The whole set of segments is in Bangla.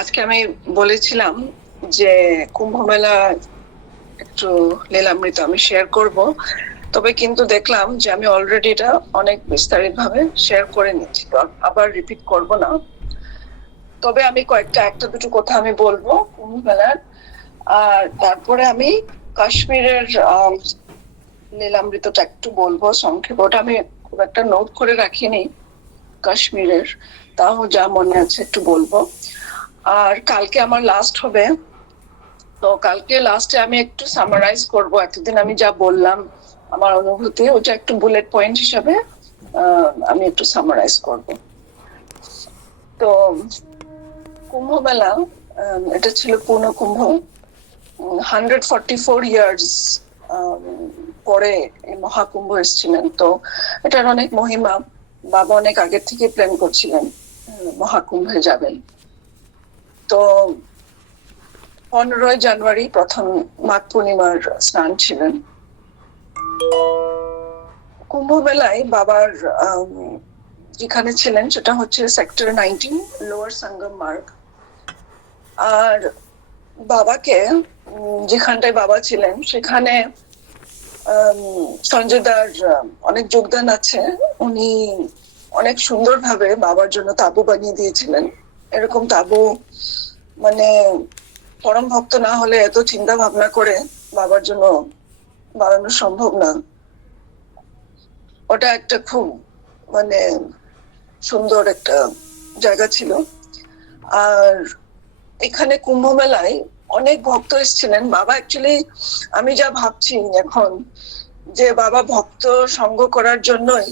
আজকে আমি বলেছিলাম যে কুম্ভ মেলা একটু লীলামৃত আমি শেয়ার করব, তবে কিন্তু দেখলাম যে আমি অলরেডি এটা অনেক বিস্তারিত ভাবে শেয়ার করে নিচ্ছি, তো আবার রিপিট করব না। তবে আমি একটা দুটো কথা আমি বলবো কুম্ভ মেলার, আর তারপরে আমি কাশ্মীরের লীলামৃতটা একটু বলবো সংক্ষেপে। ওটা আমি খুব একটা নোট করে রাখিনি কাশ্মীরের, তাও যা মনে আছে একটু বলবো। আর কালকে আমার লাস্ট হবে, তো কালকে লাস্টে আমি একটু সামারাইজ করব এতদিন আমি যা বললাম, আমার অনুভূতি, ওটা একটু বুলেট পয়েন্ট হিসাবে আমি একটু সামারাইজ করব। তো কুম্ভ মেলা, এটা ছিল পূর্ণ কুম্ভ, 144 ইয়ার্স পরে এই মহাকুম্ভ এসেছিলেন। তো এটার অনেক মহিমা, বাবা অনেক আগের থেকে প্ল্যান করছিলেন মহাকুম্ভে যাবেন। তো 15ই জানুয়ারি প্রথম মাঘ পূর্ণিমার স্নান ছিলেন। কুম্ভ মেলায় বাবার যেখানে ছিলেন সেটা হচ্ছে সেক্টর 19, লোয়ার সঙ্গম মার্গ। আর বাবাকে যেখানটায় বাবা ছিলেন সেখানে সঞ্জয় দার অনেক যোগদান আছে। উনি অনেক সুন্দরভাবে বাবার জন্য তাবু বানিয়ে দিয়েছিলেন। এরকম তাবু মানে পরম ভক্ত না হলে এত চিন্তা ভাবনা করে বাবার জন্য বানানো সম্ভব না। ওটা একটা খুব মানে সুন্দর একটা জায়গা ছিল। আর এখানে কুম্ভ মেলায় অনেক ভক্ত এসেছিলেন। বাবা অ্যাকচুয়ালি, আমি যা ভাবছি এখন, যে বাবা ভক্ত সঙ্গ করার জন্যই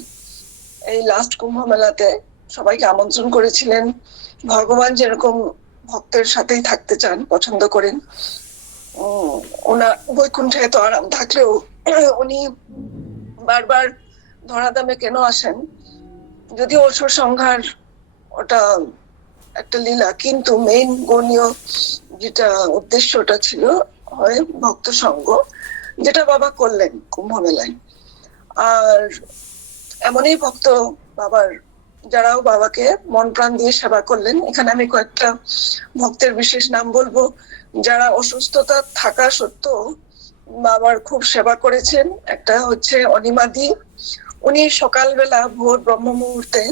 এই লাস্ট কুম্ভ মেলাতে সবাইকে আমন্ত্রণ করেছিলেন। ভগবান যেরকম ভক্তের সাথেই থাকতে চান, পছন্দ করেন, ওনার বৈকুণ্ঠে তো আরাম থাকলেও উনি বারবার ধরাধামে কেন আসেন, যদিও অসুর সংহার ওটা একটা লীলা, কিন্তু মেইন গণীয় যেটা উদ্দেশ্যটা ছিল হয় ভক্ত সঙ্গ, যেটা বাবা করলেন কুম্ভ মেলায়। আর এমনই ভক্ত বাবার, যারাও বাবাকে মন প্রাণ দিয়ে সেবা করলেন। এখানে আমি কয়েকটা ভক্তের বিশেষ নাম বলবো, যারা অসুস্থতা থাকা সত্ত্বেও বাবার খুব সেবা করেছেন। একটা হচ্ছে অনিমাদি, উনি সকালবেলা ভোর ব্রহ্ম মুহূর্তে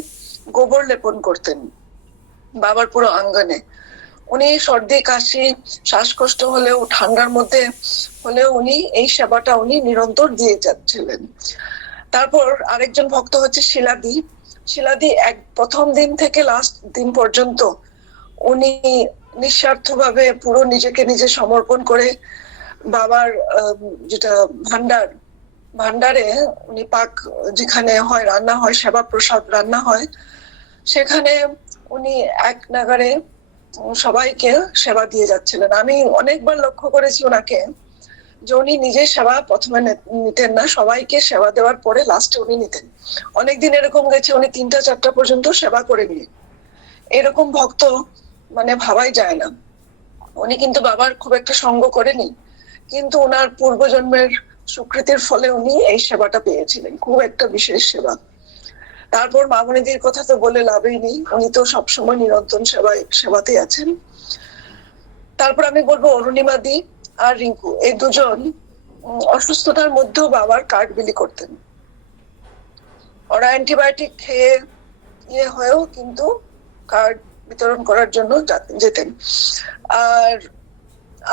গোবর লেপন করতেন বাবার পুরো আঙ্গনে। উনি সর্দি কাশি শ্বাসকষ্ট হলেও ঠান্ডার মধ্যে হলেও উনি এই সেবাটা উনি নিরন্তর দিয়ে যাচ্ছিলেন। তারপর আরেকজন ভক্ত হচ্ছে শিলাদি। শিলাদি প্রথম দিন থেকে লাস্ট দিন পর্যন্ত উনি নিঃস্বার্থভাবে পুরো নিজেকে নিজে সমর্পণ করে বাবার যেটা ভান্ডারে উনি পাক, যেখানে হয় রান্না হয়, সেবা প্রসাদ রান্না হয়, সেখানে উনি এক নাগারে সবাইকে সেবা দিয়ে যাচ্ছিলেন। আমি অনেকবার লক্ষ্য করেছি ওনাকে, যে উনি নিজে সেবা প্রথমে নিতেন না, সবাইকে সেবা দেওয়ার পরে লাস্টে উনি নিতেন। অনেকদিন এরকম গেছে উনি 3টা 4টা পর্যন্ত সেবা করে নিয়ে, এরকম ভক্ত মানে ভাবাই যায় না। উনি কিন্তু বাবার খুব একটা সঙ্গ করেনি, কিন্তু ওনার পূর্বজন্মের স্বীকৃতির ফলে উনি এই সেবাটা পেয়েছিলেন, খুব একটা বিশেষ সেবা। তারপর মামনিদির কথা তো বলে লাভই নেই, উনি তো সবসময় নিরন্তর সেবাতেই আছেন। তারপর আমি বলবো অরুণিমাদি আর রিঙ্কু, এই দুজন অসুস্থতার মধ্যেও বাবার কার্ড বিলি করতেন। ওরা অ্যান্টিবায়োটিক খেয়ে হয়েও কিন্তু কার্ড বিতরণ করার জন্য যেতেন। আর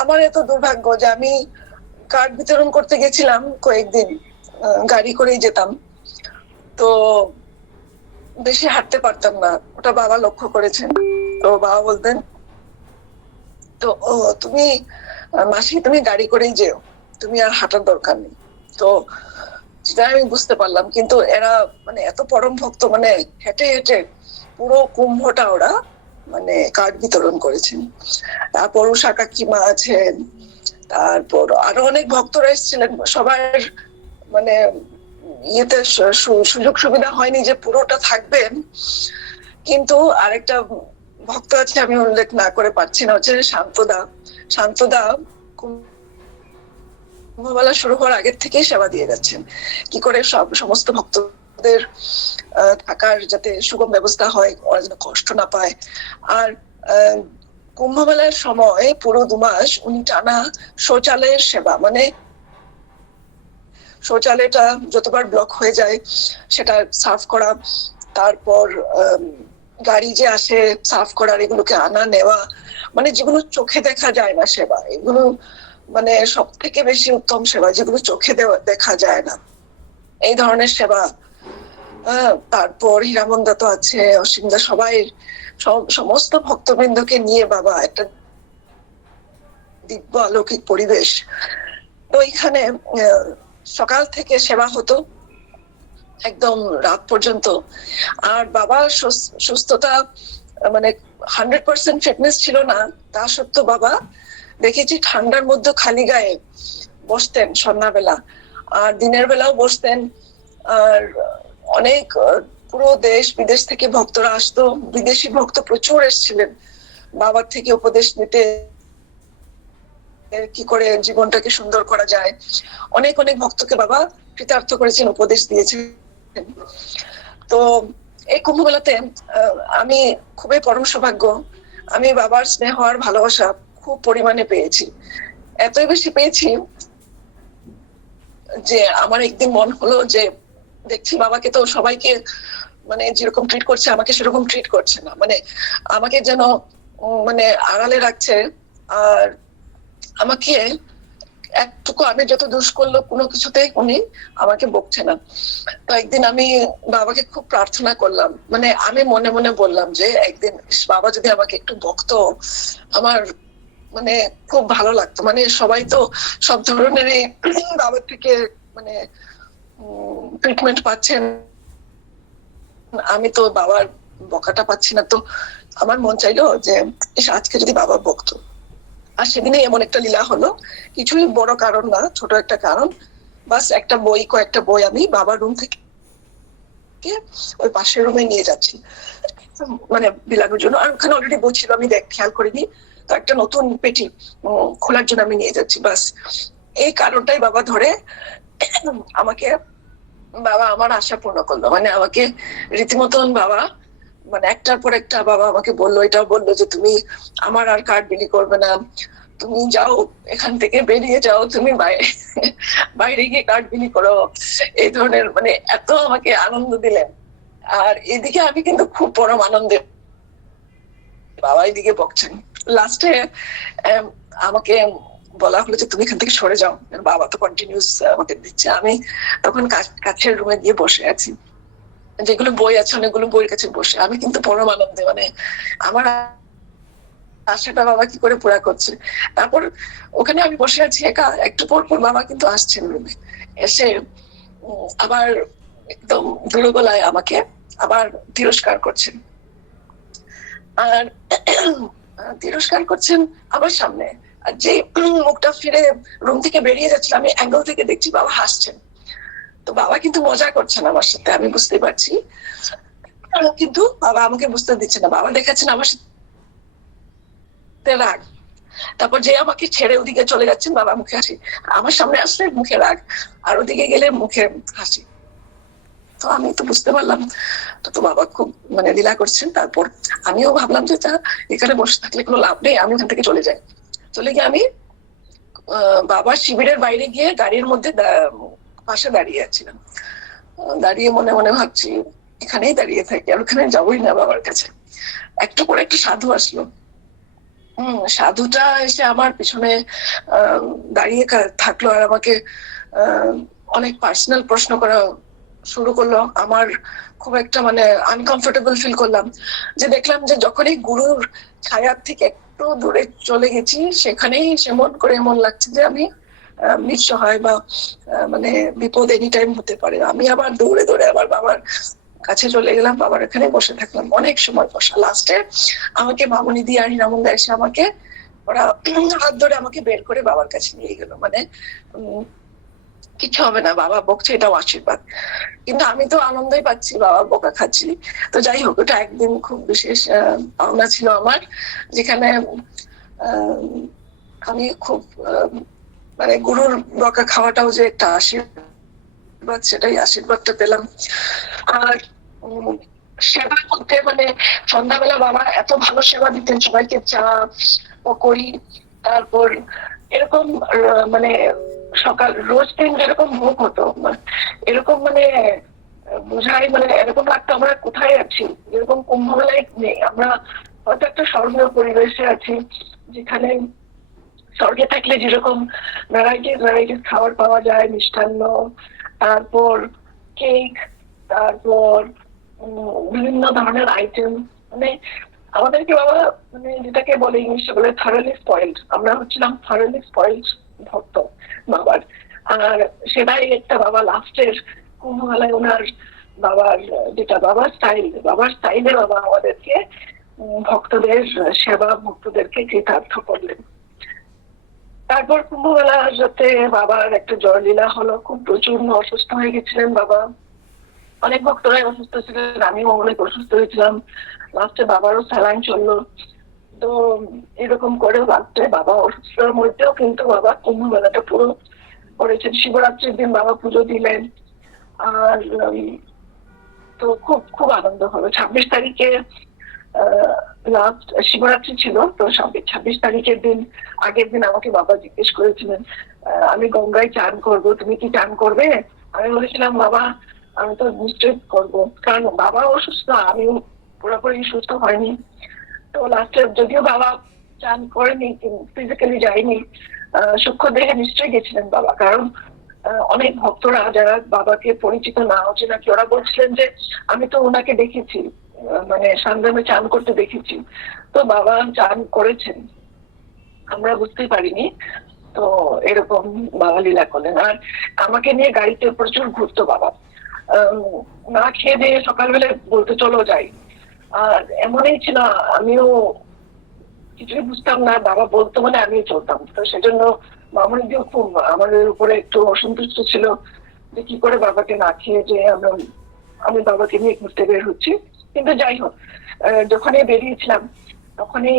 আমার এত দুর্ভাগ্য যে আমি কার্ড বিতরণ করতে গেছিলাম কয়েকদিন, গাড়ি করেই যেতাম, তো বেশি হাঁটতে পারতাম না, ওটা বাবা লক্ষ্য করেছেন। তো বাবা বলতেন, তো তুমি মাসি তুমি গাড়ি করেই যেও, তুমি আর হাঁটার দরকার নেই। তো সেটা আমি বুঝতে পারলাম, কিন্তু এরা মানে এত পরম ভক্ত, মানে হেঁটে হেঁটে পুরো কুম্ভটা ওরা মানে কার্ড বিতরণ করেছেন। তারপর উষা কাকিমা আছেন, তারপর আরো অনেক ভক্তরা এসেছিলেন। সবার মানে ইয়েতে সুযোগ সুবিধা হয়নি যে পুরোটা থাকবেন, কিন্তু আরেকটা ভক্ত আছে আমি উল্লেখ না করে পারছি না, হচ্ছে শান্তদা। শান্তদা কুম্ভমেলা শুরু হওয়ার আগের থেকেই সেবা দিয়ে যাচ্ছেন, কি করে সমস্ত ভক্তদের থাকার যাতে সুগম ব্যবস্থা হয়, ওরা যেন কষ্ট না পায়। আর আহ, কুম্ভ মেলার সময় পুরো 2 মাস উনি টানা শৌচালয়ের সেবা, মানে শৌচালয়টা যতবার ব্লক হয়ে যায় সেটা সাফ করা, তারপর গাড়ি যে আসে সাফ করার, এগুলোকে আনা নেওয়া, মানে যেগুলো চোখে দেখা যায় না সেবা, এগুলো মানে সব থেকে বেশি উত্তম সেবা, যেগুলো চোখে দেখা যায় না, এই ধরনের সেবা। তারপর হীরামন্দা তো আছে, অসীমদা, সবাই সমস্ত ভক্তবৃন্দকে নিয়ে বাবা একটা দিব্য অলৌকিক পরিবেশ। তো এখানে সকাল থেকে সেবা হতো একদম রাত পর্যন্ত। আর বাবার সুস্থতা মানে 100% ফিটনেস ছিল না, তা সত্ত্বেও বাবা দেখেছি ঠান্ডার মধ্যে খালি গায়ে বসতেন সন্ধ্যাবেলা, আর দিনের বেলাও বসতেন। আর অনেক পুরো দেশ বিদেশ থেকে ভক্তরা আসতো, বিদেশি ভক্ত প্রচুর এসেছিলেন বাবার থেকে উপদেশ নিতে, কি করে জীবনটাকে সুন্দর করা যায়। অনেক অনেক ভক্তকে বাবা কৃতার্থ করেছেন, উপদেশ দিয়েছেন। তো এই কুম্ভ মেলাতে আমি খুবই পরম সৌভাগ্য, আমি বাবার স্নেহ আর ভালোবাসা খুব পরিমাণে পেয়েছি, এতই বেশি পেয়েছি যে আমার একদিন মন হলো যে দেখছি বাবাকে তো সবাইকে মানে যেরকম ট্রিট করছে আমাকে সেরকম ট্রিট করছে না, মানে আমাকে যেন মানে আড়ালে রাখছে, আর আমাকে একটুকু আমি যত দোষ করলো কোনো কিছুতেই উনি আমাকে বকছে না। তো একদিন আমি বাবাকে খুব প্রার্থনা করলাম, মানে আমি মনে মনে বললাম যে একদিন বাবা যদি আমাকে একটু বকতো আমার মানে খুব ভালো লাগতো, মানে সবাই তো সব ধরনের বাবার থেকে মানে ট্রিটমেন্ট পাচ্ছেন, আমি তো বাবার বকাটা পাচ্ছি না। তো আমার মন চাইলো যে আজকে যদি বাবা বকতো। আর সেদিনে এমন একটা লীলা হলো, কিছুই বড় কারণ না, ছোট একটা কারণ, বাস একটা বই, কয়েকটা বই আমি বাবার রুম থেকে ওই পাশের রুমে নিয়ে যাচ্ছি মানে বিলানোর জন্য, আর ওখানে অলরেডি বই ছিল, আমি খেয়াল করিনি। তো একটা নতুন পেটি খোলার জন্য আমি নিয়ে যাচ্ছি, বাস এই কারণটাই বাবা ধরে আমাকে, বাবা আমার আশা পূর্ণ করলো, মানে আমাকে রীতিমতন বাবা মানে একটার পর একটা বাবা আমাকে বললো, এটাও বললো যে তুমি আমার আর কার্ড বিলি করবে না, তুমি যাও এখান থেকে বেরিয়ে যাও, তুমি বাইরে গিয়ে কার্ড বিলি করো, এই ধরনের মানে এত আমাকে আনন্দ দিলেন। আর এদিকে আমি কিন্তু খুব পরম আনন্দে, বাবা এদিকে বকছেন। লাস্টে আমাকে বলা হলো যে তুমি এখান থেকে সরে যাও, বাবা তো কন্টিনিউস আমাকে দিচ্ছে। আমি তখন কাছের রুমে গিয়ে বসে আছি, যেগুলো বই আছে অনেকগুলো বইয়ের কাছে বসে, আমি কিন্তু পরম আনন্দে, মানে আমার আশাটা বাবা কি করে পুরা করছে। তারপর ওখানে আমি বসে আছি একা, একটু পর পর বাবা কিন্তু আসছেন রুমে, এসে আবার একদম দৃঢ় গলায় আমাকে আবার তিরস্কার করছেন, আর তিরস্কার করছেন আমার সামনে। আর যে মুখটা ফিরে রুম থেকে বেরিয়ে যাচ্ছিল, আমি অ্যাঙ্গেল থেকে দেখছি বাবা হাসছেন। তো বাবা কিন্তু মজা করছেন আমার সাথে, আমি বুঝতে পারছি, কিন্তু বাবা আমাকে বুঝতে দিচ্ছে না, বাবা দেখাচ্ছেন আমার সাথে রাগ। তারপর যে আমাকে ছেড়ে ওদিকে চলে যাচ্ছেন বাবা মুখে হাসি, আমার সামনে আসলে মুখে রাগ, আর ওদিকে গেলে মুখে হাসি। তো আমি তো বুঝতে পারলাম তো বাবা খুব মানে লীলা করছেন। তারপর আমিও ভাবলাম যে এখানে বসে থাকলে কোনো লাভ নেই, আমি ওখান থেকে চলে যাই। চলে গিয়ে আমি বাবার শিবিরের বাইরে গিয়ে গাড়ির মধ্যে পাশে দাঁড়িয়ে আছিলাম, দাঁড়িয়ে মনে মনে ভাবছি এখানেই দাঁড়িয়ে থাকি, আর ওখানে যাবোই না বাবার কাছে। একটু করে একটা সাধু আসলো, সাধুটা এসে আমার পিছনে দাঁড়িয়ে থাকলো, আর আমাকে অনেক পার্সোনাল প্রশ্ন করা শুরু করলো। আমার খুব একটা মানে আনকমফোর্টেবল ফিল করলাম, যে দেখলাম যে যখনই গুরুর ছায়ার থেকে একটু দূরে চলে গেছি সেখানেই সেমন করে এমন লাগছে যে আমি নিঃসহায় বা মানে বিপদ এনি টাইম হতে পারে। আমি আবার দৌড়ে দৌড়ে আবার বাবার কাছে চলে গেলাম, বাবার এখানে বসে থাকলাম অনেক সময় বসা। লাস্টে আমাকে মামুনি দিয়ে আর হিরামন্দা এসে আমাকে ওরা হাত ধরে আমাকে বের করে বাবার কাছে নিয়ে গেল, মানে কিছু হবে না, বাবা বকছে এটাও আশীর্বাদ। কিন্তু আমি তো আনন্দই পাচ্ছি, বাবা বকা খাচ্ছি। তো যাই হোক, ওটা একদিন খুব বিশেষ পাওনা ছিল আমার, যেখানে আমি খুব মানে গুরুর বকা খাওয়াটাও যে একটা আশীর্বাদ, সেটাই আশীর্বাদটা পেলাম। আর সেবা করতে মানে সন্ধ্যাবেলা বাবা এত ভালো সেবা দিতেন সবাইকে, চা পকোড়ি, তারপর এরকম মানে সকাল রোজ দিন যেরকম ভোগ হতো এরকম মানে বোঝাই মানে এরকম লাগতো আমরা কোথায় আছি, এরকম কুম্ভ মেলায় নেই, আমরা হয়তো একটা স্বর্গীয় পরিবেশে আছি, যেখানে স্বর্গে থাকলে যেরকম ভ্যারাইটিস ভ্যারাইটিস খাবার পাওয়া যায়, মিষ্টান্ন, তারপর কেক, তারপর বিভিন্ন ধরনের আইটেম, মানে আমাদেরকে বাবা মানে যেটাকে বলে ইংলিশে বলে থারলি স্পয়েলড, আমরা হচ্ছিলাম থারলি স্পয়েলড ভক্ত বাবার। আর সেটাই একটা বাবা লাস্টের কুম্ভ মেলায় ওনার বাবার যেটা বাবার স্টাইলে বাবা আমাদেরকে ভক্তদের সেবা, ভক্তদেরকে কৃতার্থ করলেন। তারপর কুম্ভ মেলাতে বাবার একটা জয়লীলা হলো, খুব প্রচুর অসুস্থ হয়ে গেছিলেন বাবা, অনেক ভক্তরাই অসুস্থ ছিলেন, আমিও অনেক অসুস্থ হয়েছিলাম, লাস্টে বাবারও স্যালাইন চললো। তো এরকম করে লাস্টে বাবা অসুস্থের মধ্যেও কিন্তু বাবা কুম্ভ মেলাটা পুরো করেছেন। শিবরাত্রির দিন বাবা পুজো দিলেন। আর তো খুব খুব আনন্দ হলো। 26 তারিখে লাস্ট শিবরাত্রি ছিল, তো 26 তারিখের দিন আগের দিন আমাকে বাবা জিজ্ঞেস করেছিলেন আমি গঙ্গায় চান করব, তুমি কি চান করবে? আমি বলেছিলাম বাবা আমি তো নিশ্চয়ই করবো, কারণ বাবা অসুস্থ, আমিও পুরোপুরি সুস্থ হয়নি। তো লাস্টে যদিও বাবা চান করেনি, ফিজিক্যালি যায়নি, সূক্ষ্ম দেহে নিশ্চয়ই গেছিলেন বাবা, কারণ অনেক ভক্তরা যারা বাবাকে পরিচিত না হচ্ছে নাকি ওরা বলছিলেন যে আমি তো ওনাকে দেখেছি, মানে সান্দামে চান করতে দেখেছি। তো বাবা চান করেছেন, আমরা বুঝতেই পারিনি। তো এরকম বাবা লীলা করলেন। আর আমাকে নিয়ে গাড়িতে প্রচুর ঘুরতো বাবা, না খেয়ে দিয়ে সকালবেলা বলতে চলো যাই। আর এমনই ছিল, আমিও কিছুই বুঝতাম না, বাবা বলতো মানে আমিও চলতাম। তো সেজন্য মামনিদিও খুব আমাদের উপরে একটু অসন্তুষ্ট ছিল যে কি করে বাবাকে না খেয়ে যে আমি বাবাকে নিয়ে ঘুরতে বের হচ্ছি। কিন্তু যাই হোক, যখনই বেরিয়েছিলাম তখনই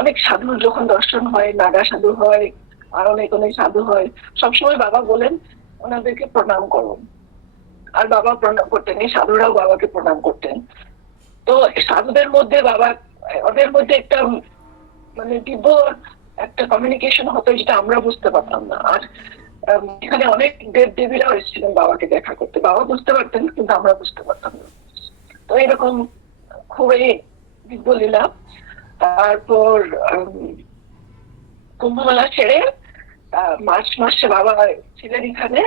অনেক সাধু যখন দর্শন হয়, নাগা সাধু হয়, আর অনেক অনেক সাধু হয়, সবসময় বাবা বলেন ওনাদেরকে প্রণাম করো। আর বাবা প্রণাম করতেন, এই সাধুরাও বাবাকে প্রণাম করতেন। তো সাধুদের মধ্যে বাবা ওদের মধ্যে একটা মানে দিব্য একটা কমিউনিকেশন হতো, যেটা আমরা বুঝতে পারতাম না। আর এখানে অনেক দেব দেবীরাও এসেছিলেন বাবাকে দেখা করতে, বাবা বুঝতে পারতেন কিন্তু আমরা বুঝতে পারতাম না। তো এরকম খুবই দিব্য লীলা। তারপর কুম্ভ মেলা ছেড়ে মার্চ মাসে বাবা ছিলেন এখানে।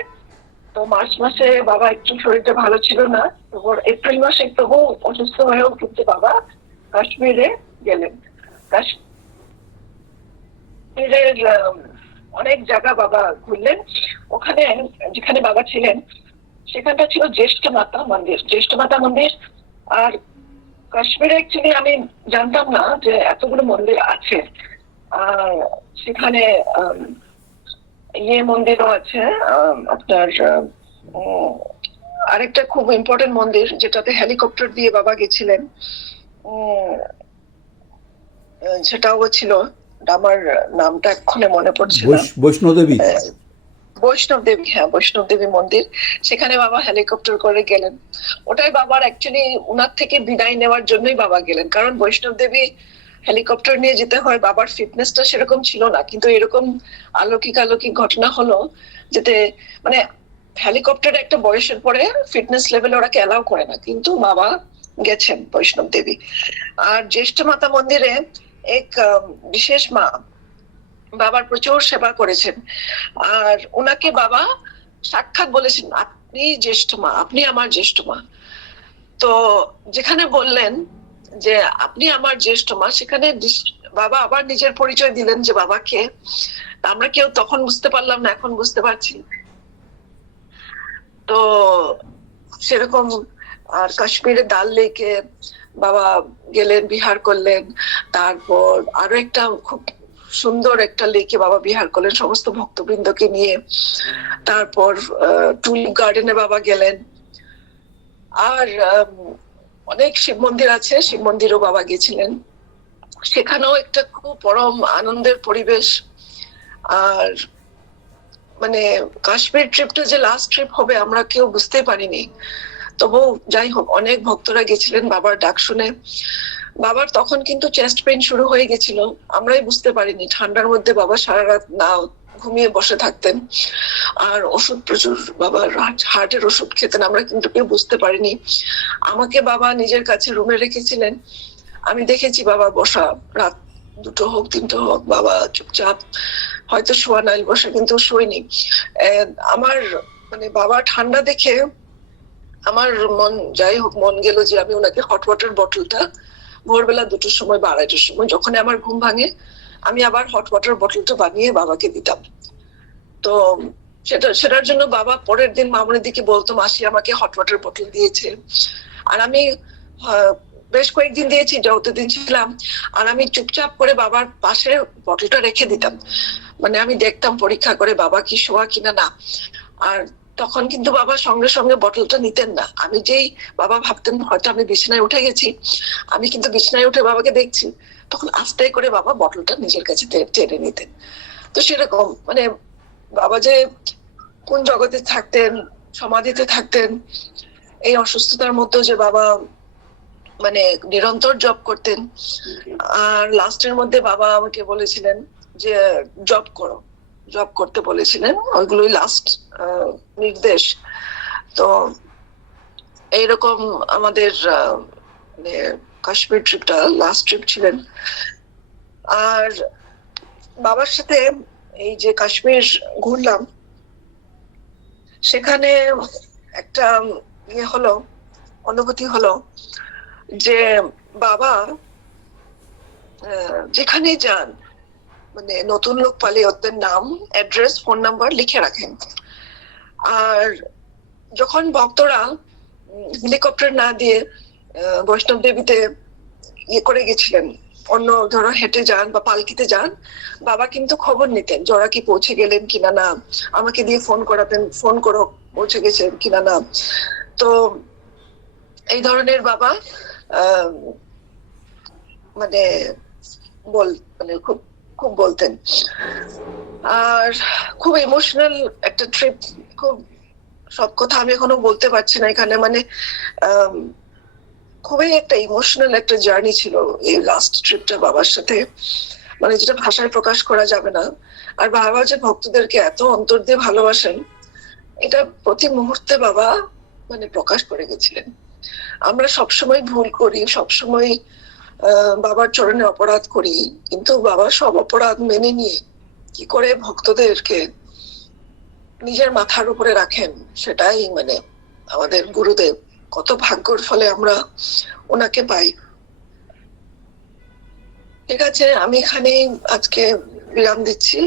তো মার্চ মাসে বাবা একটু শরীরটা ভালো ছিল না, তারপর এপ্রিল মাসে তবু অসুস্থ হয়েও কিন্তু বাবা কাশ্মীরে গেলেন। কাশ্মীরের অনেক জায়গা বাবা ঘুরলেন। ওখানে যেখানে বাবা ছিলেন সেখানটা ছিল জ্যেষ্ঠ মাতা মন্দির, জ্যেষ্ঠ মাতা মন্দির। আর কাশ্মীরে অ্যাকচুয়ালি আমি জানতাম না যে এতগুলো মন্দির আছে। আর সেখানে মন্দিরও আছে, আপনার আরেকটা খুব ইম্পর্টেন্ট মন্দির যেটাতে হেলিকপ্টার দিয়ে বাবা গেছিলেন, সেটাও ছিল, আমার নামটা এক্ষুনি মনে পড়ছে না। বৈষ্ণোদেবী, বৈষ্ণব দেবী, হ্যাঁ বৈষ্ণব দেবী মন্দির, সেখানে বাবা হেলিকপ্টার করে গেলেন। ওটাই বাবার অ্যাকচুয়ালি উনার থেকে বিদায় নেওয়ার জন্যই বাবা গেলেন, কারণ বৈষ্ণব দেবী হেলিকপ্টার নিয়ে যেতে হয়, বাবার ফিটনেসটা সেরকম ছিল না, কিন্তু এরকম অলৌকিক ঘটনা হলো যেতে মানে হেলিকপ্টারে একটা বয়সের পরে ফিটনেস লেভেল ওরাকে অ্যালাউ করে না, কিন্তু বাবা গেছেন বৈষ্ণব দেবী। আর জ্যেষ্ঠ মাতা মন্দিরে এক বিশেষ মা বাবার প্রচুর সেবা করেছেন। আর ওনাকে বাবা সাক্ষাৎ বলেছেন আপনি জ্যেষ্ঠ মা, আপনি আমার জ্যেষ্ঠ মা। তো যেখানে বললেন যে আপনি আমার জ্যেষ্ঠ মা, সেখানে বাবা আবার নিজের পরিচয় দিলেন যে বাবাকে। আমরা কেউ তখন বুঝতে পারলাম না, এখন বুঝতে পারছি। তো সেরকম আর কাশ্মীরের ডাল লেকে বাবা গেলেন, বিহার করলেন। তারপর আরো একটা খুব সুন্দর একটা লেকে বাবা বিহার করলেন সমস্ত ভক্তবৃন্দকে নিয়ে। তারপর টুলিপ গার্ডেনে বাবা গেলেন। আর অনেক শিব মন্দির আছে, শিব মন্দিরও বাবা গেছিলেন, সেখানেও একটা খুব পরম আনন্দের পরিবেশ। আর মানে কাশ্মীর ট্রিপটা যে লাস্ট ট্রিপ হবে আমরা কেউ বুঝতেই পারিনি। তবু যাই হোক, অনেক ভক্তরা গেছিলেন বাবার ডাক শুনে। বাবার তখন কিন্তু চেস্ট পেইন শুরু হয়ে গেছিল, আমরাই বুঝতে পারিনি। ঠান্ডার মধ্যে বাবা সারা রাত না ঘুমিয়ে বসে থাকতেন, আর ওষুধ প্রচুর, বাবার হার্টের ওষুধ খেতেন, আমরা কিন্তু কেউ বুঝতে পারিনি। আমাকে বাবা নিজের কাছে রুমে রেখেছিলেন, আমি দেখেছি বাবা বসা, রাত 2টো হোক 3টে হোক বাবা চুপচাপ হয়তো শোয়া নাই বসে, কিন্তু শোয়নি। আমার মানে বাবা ঠান্ডা দেখে আমার মন, যাই হোক, মন গেল যে আমি ওনাকে হট ওয়াটার বটলটা ভোরবেলা 2টোর সময় বা 2:30টার সময় যখন আমার ঘুম ভাঙে, আমি আবার হট ওয়াটার বটলটা বানিয়ে বাবাকে দিতাম। তো সেটার জন্য বাবা পরের দিন মামুনের দিকে বলতো, মাসি আমাকে হট ওয়াটার বটল দিয়েছে। আর আমি বেশ কয়েকদিন দিয়েছি, যতদিন ছিলাম। আর আমি চুপচাপ করে বাবার পাশে বটলটা রেখে দিতাম, মানে আমি দেখতাম পরীক্ষা করে বাবা কি শোয়া কিনা না। আর তখন কিন্তু বাবা সঙ্গে সঙ্গে বটলটা নিতেন না। আমি যেই বাবা ভাবতেন হয়তো আমি বিছানায় উঠে গেছি, আমি কিন্তু বিছানায় উঠে বাবাকে দেখছি, তখন আস্তে করে বাবা বটলটা নিজের কাছে টেনে নিতেন। তো সেরকম মানে বাবা যে কোন জগতে থাকতেন, সমাধিতে থাকতেন, এই অসুস্থতার মধ্যেও যে বাবা মানে নিরন্তর জব করতেন। আর লাস্টের মধ্যে বাবা আমাকে বলেছিলেন যে জব করো, জব করতে বলেছিলেন, ওইগুলোই লাস্ট নির্দেশ। তো এইরকম আমাদের মানে কাশ্মীর ট্রিপটা লাস্ট ট্রিপ ছিলেন। আর বাবার সাথে এই যে কাশ্মীর ঘুরলাম, সেখানে একটা ইয়ে হলো, অনুভূতি হলো যে বাবা যেখানেই যান, মানে নতুন লোক পালে ওদের নাম, অ্যাড্রেস, ফোন নাম্বার লিখে রাখেন। আর যখন ভক্তরা হেলিকপ্টার না দিয়ে বৈষ্ণব দেবীতে ইয়ে করে গেছিলেন, অন্য ধরো হেঁটে যান বা পালকিতে যান, বাবা কিন্তু খবর নিতেন যে ওরা কি পৌঁছে গেলেন কিনা না, আমাকে দিয়ে ফোন করাতেন, ফোন করো পৌঁছে গেছেন কিনা না। তো এই ধরনের বাবা মানে মানে খুব খুব বলতেন। আর খুব ইমোশনাল একটা ট্রিপ, খুব সব কথা আমি এখনো বলতে পারছি না এখানে, মানে খুবই একটা ইমোশনাল একটা জার্নি ছিল এই লাস্ট ট্রিপটা বাবার সাথে, মানে যেটা ভাষায় প্রকাশ করা যাবে না। আর বাবা যে ভক্তদেরকে এত অন্তর দিয়ে ভালোবাসেন, এটা প্রতি মুহূর্তে বাবা মানে প্রকাশ করে গেছিলেন। আমরা সবসময় ভুল করি, সবসময় বাবার চরণে অপরাধ করি, কিন্তু বাবা সব অপরাধ মেনে নিয়ে কি করে ভক্তদেরকে নিজের মাথার উপরে রাখেন, সেটাই মানে আমাদের গুরুদেব। কত ভাগ্যর ফলে আমরা ওনাকে পাই। ঠিক আছে, আমি এখানে আজকে বিরাম দিচ্ছি।